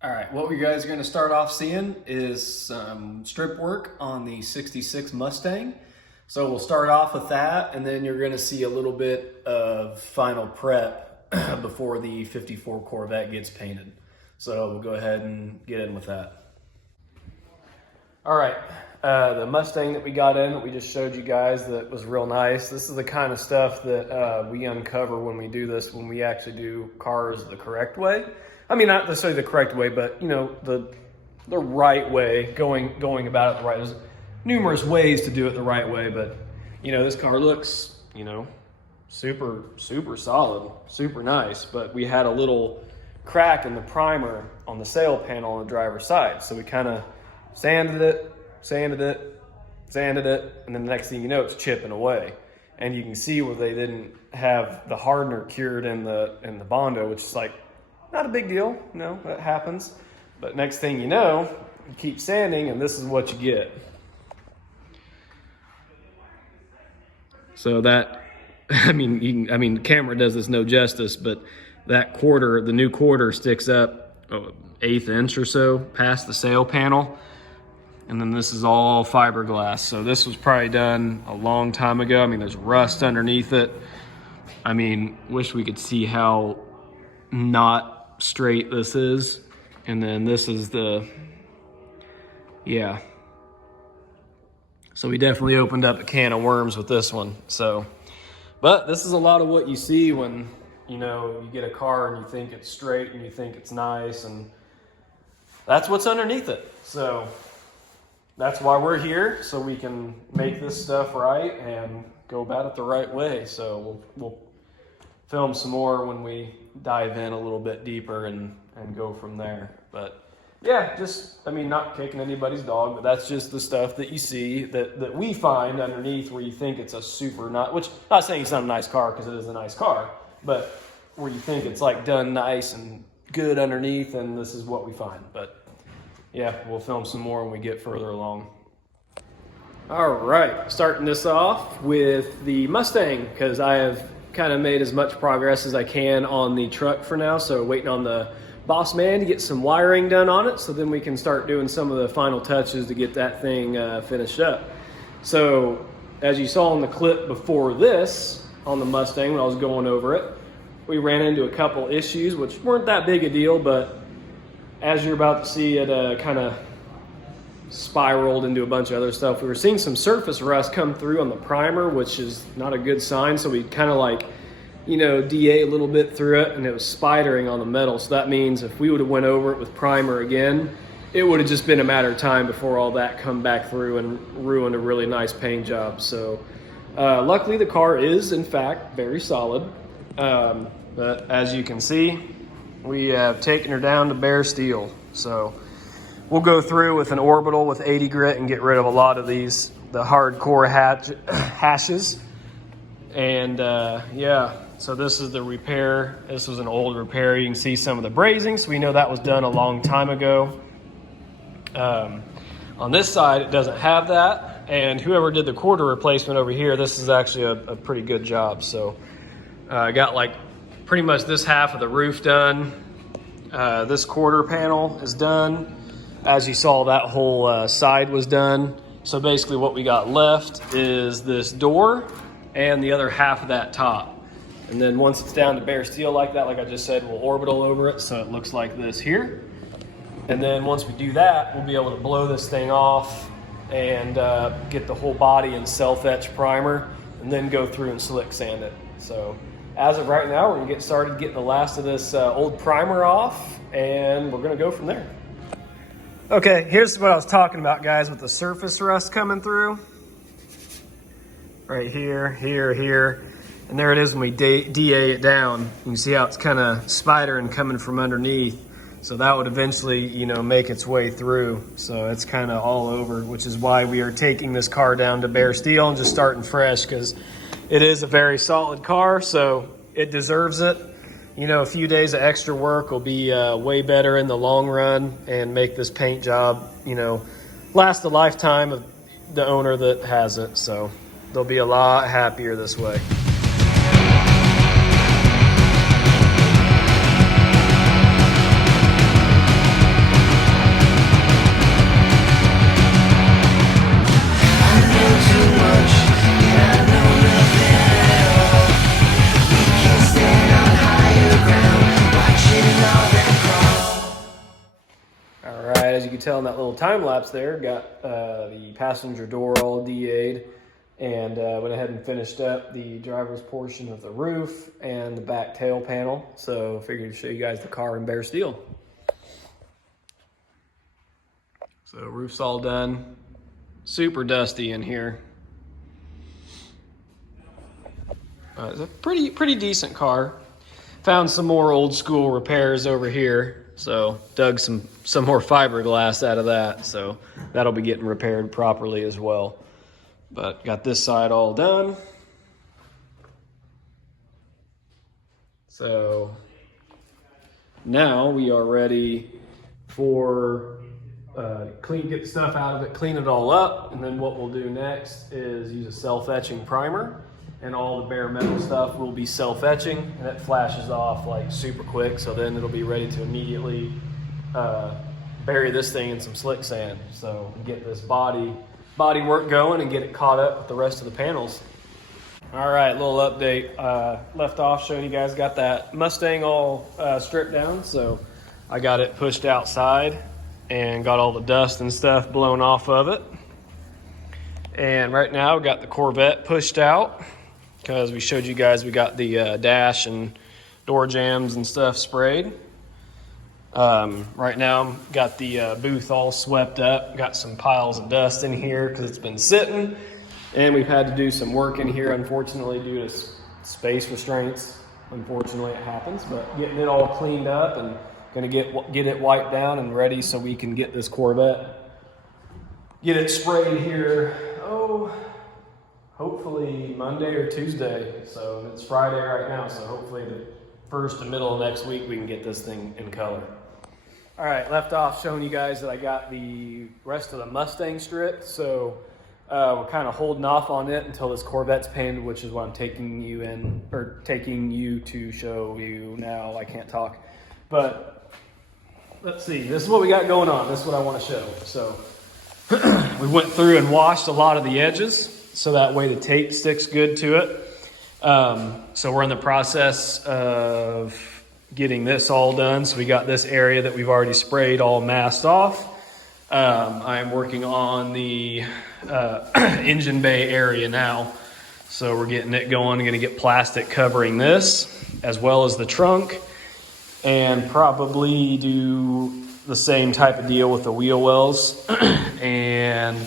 All right, what we guys are going to start off seeing is some strip work on the 66 Mustang. So we'll start off with that, and then you're going to see a little bit of final prep before the 54 Corvette gets painted. So we'll go ahead and get in with that. All right, the Mustang that we got in that we just showed you guys that was real nice. This is the kind of stuff that we uncover when we do this, when we actually do cars the correct way. I mean, not necessarily the correct way, but you know, the right way, going about it the right. There's numerous ways to do it the right way, but you know, this car looks, you know, super solid, super nice. But we had a little crack in the primer on the sail panel on the driver's side, so we kind of sanded it, and then the next thing you know, it's chipping away. And you can see where they didn't have the hardener cured in the Bondo, which is like, not a big deal, no, that happens. But next thing you know, you keep sanding and this is what you get. So that, I mean, camera does this no justice, but that quarter, the new quarter sticks up 1/8 inch or so past the sail panel. And then this is all fiberglass. So this was probably done a long time ago. I mean, there's rust underneath it. I mean, wish we could see how not straight this is. And then this is yeah. So we definitely opened up a can of worms with this one. So, but this is a lot of what you see when, you know, you get a car and you think it's straight and you think it's nice, and that's what's underneath it. So that's why we're here, so we can make this stuff right and go about it the right way. So we'll film some more when we dive in a little bit deeper and go from there. But yeah, just, I mean, not kicking anybody's dog, but that's just the stuff that you see that we find underneath where you think it's a super not, which not saying it's not a nice car, because it is a nice car, but where you think it's like done nice and good underneath, and this is what we find. But yeah, we'll film some more when we get further along. All right, starting this off with the Mustang, because I have kind of made as much progress as I can on the truck for now. So waiting on the boss man to get some wiring done on it, so then we can start doing some of the final touches to get that thing finished up. So as you saw in the clip before this on the Mustang, when I was going over it, we ran into a couple issues which weren't that big a deal, but as you're about to see, it kind of spiraled into a bunch of other stuff. We were seeing some surface rust come through on the primer, which is not a good sign. So we kind of like, you know, DA a little bit through it, and it was spidering on the metal. So that means if we would have went over it with primer again, it would have just been a matter of time before all that come back through and ruined a really nice paint job. So luckily the car is in fact very solid. But as you can see, we have taken her down to bare steel. So we'll go through with an orbital with 80 grit and get rid of a lot of these, the hardcore hashes. And yeah, so this is the repair. This was an old repair. You can see some of the brazing, so we know that was done a long time ago. On this side, it doesn't have that. And whoever did the quarter replacement over here, this is actually a pretty good job. So I got like pretty much this half of the roof done. This quarter panel is done. As you saw, that whole side was done. So basically what we got left is this door and the other half of that top. And then once it's down to bare steel like that, like I just said, we'll orbital over it so it looks like this here. And then once we do that, we'll be able to blow this thing off and get the whole body in self-etch primer, and then go through and slick sand it. So as of right now, we're gonna get started getting the last of this old primer off, and we're gonna go from there. Okay, here's what I was talking about, guys, with the surface rust coming through. Right here, here, and there it is when we DA it down. You can see how it's kind of spidering coming from underneath. So that would eventually, you know, make its way through. So it's kind of all over, which is why we are taking this car down to bare steel and just starting fresh, because it is a very solid car, so it deserves it. You know, a few days of extra work will be way better in the long run and make this paint job, you know, last a lifetime of the owner that has it. So they'll be a lot happier this way. as you can tell in that little time lapse there, got the passenger door all DA'd, and went ahead and finished up the driver's portion of the roof and the back tail panel. So figured to show you guys the car in bare steel. So roof's all done. Super dusty in here. It's a pretty decent car. Found some more old school repairs over here. So dug some more fiberglass out of that. So that'll be getting repaired properly as well. But got this side all done. So now we are ready for get the stuff out of it, clean it all up, and then what we'll do next is use a self-etching primer, and all the bare metal stuff will be self-etching, and it flashes off like super quick, so then it'll be ready to immediately bury this thing in some slick sand. So get this body work going and get it caught up with the rest of the panels. All right, little update. Left off showing you guys, got that Mustang all stripped down, so I got it pushed outside and got all the dust and stuff blown off of it. And right now we got the Corvette pushed out because we showed you guys we got the dash and door jambs and stuff sprayed. Right now got the booth all swept up, got some piles of dust in here because it's been sitting, and we've had to do some work in here, unfortunately, due to space restraints. Unfortunately it happens, but getting it all cleaned up and gonna get it wiped down and ready so we can get this Corvette, get it sprayed here, hopefully Monday or Tuesday. So it's Friday right now, so hopefully the first to middle of next week we can get this thing in color. All right, left off showing you guys that I got the rest of the Mustang stripped, so we're kind of holding off on it until this Corvette's painted, which is what I'm taking you to show you now. I can't talk, but let's see, this is what we got going on. This is what I want to show. So we went through and washed a lot of the edges so that way the tape sticks good to it. So we're in the process of getting this all done. So we got this area that we've already sprayed all masked off. I'm working on the engine bay area now. So we're getting it going. I'm going to get plastic covering this as well as the trunk, and probably do the same type of deal with the wheel wells. And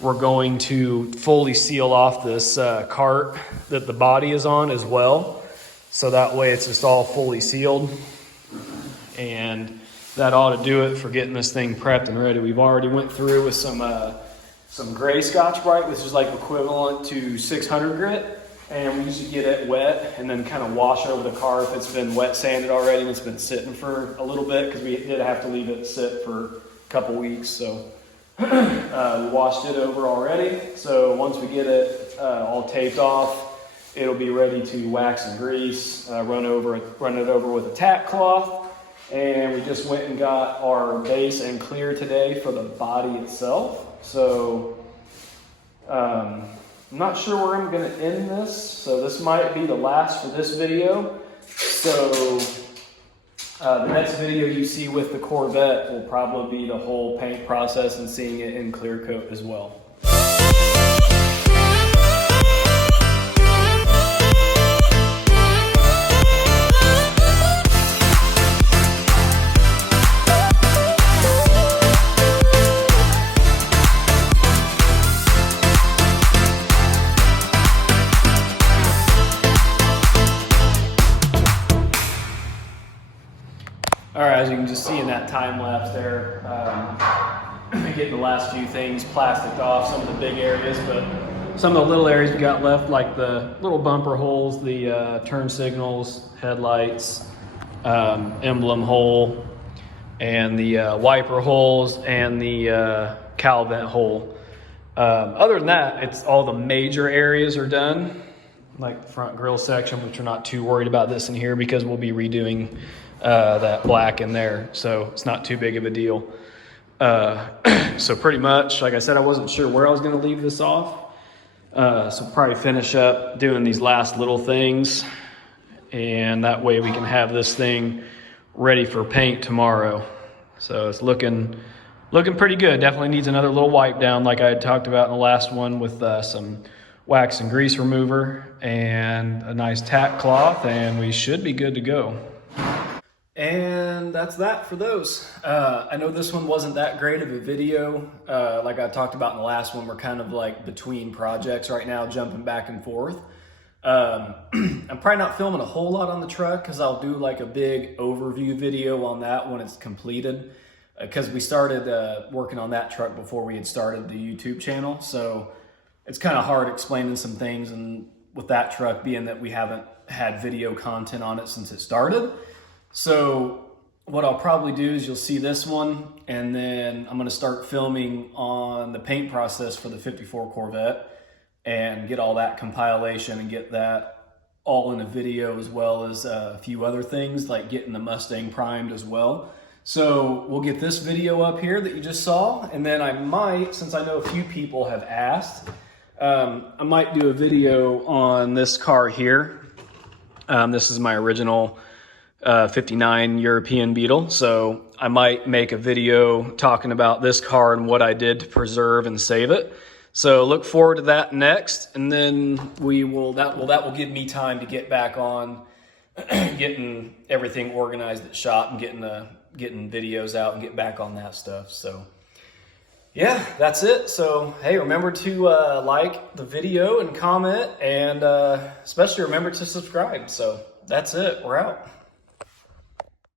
we're going to fully seal off this cart that the body is on as well. So that way it's just all fully sealed. And that ought to do it for getting this thing prepped and ready. We've already went through with some gray Scotch-Brite, which is like equivalent to 600 grit. And we usually get it wet and then kind of wash over the car if it's been wet sanded already and it's been sitting for a little bit, because we did have to leave it sit for a couple weeks. So we washed it over already. So once we get it all taped off, it'll be ready to wax and grease, run it over with a tack cloth. And we just went and got our base and clear today for the body itself. So I'm not sure where I'm going to end this, so this might be the last for this video. So the next video you see with the Corvette will probably be the whole paint process and seeing it in clear coat as well. All right, as you can just see in that time lapse there, getting the last few things plasticed off, some of the big areas, but some of the little areas we got left, like the little bumper holes, the turn signals, headlights, emblem hole, and the wiper holes, and the cowl vent hole. Other than that, it's all the major areas are done, like the front grille section, which we're not too worried about this in here because we'll be redoing that black in there, so it's not too big of a deal. So pretty much, like I said, I wasn't sure where I was going to leave this off, so probably finish up doing these last little things, and that way we can have this thing ready for paint tomorrow. So it's looking looking pretty good. Definitely needs another little wipe down like I had talked about in the last one with some wax and grease remover and a nice tack cloth, and we should be good to go. And that's that for those. I know this one wasn't that great of a video. Like I talked about in the last one, we're kind of like between projects right now, jumping back and forth. I'm probably not filming a whole lot on the truck because I'll do like a big overview video on that when it's completed. Because we started working on that truck before we had started the YouTube channel. So it's kind of hard explaining some things, and with that truck being that we haven't had video content on it since it started. So what I'll probably do is you'll see this one, and then I'm going to start filming on the paint process for the 54 Corvette and get all that compilation and get that all in a video, as well as a few other things like getting the Mustang primed as well. So we'll get this video up here that you just saw, and then I might, since I know a few people have asked, I might do a video on this car here. This is my original 59 European Beetle. So I might make a video talking about this car and what I did to preserve and save it. So look forward to that next. And then that will give me time to get back on getting everything organized at shop and getting videos out and get back on that stuff. So yeah, that's it. So, hey, remember to like the video and comment, and especially remember to subscribe. So that's it. We're out.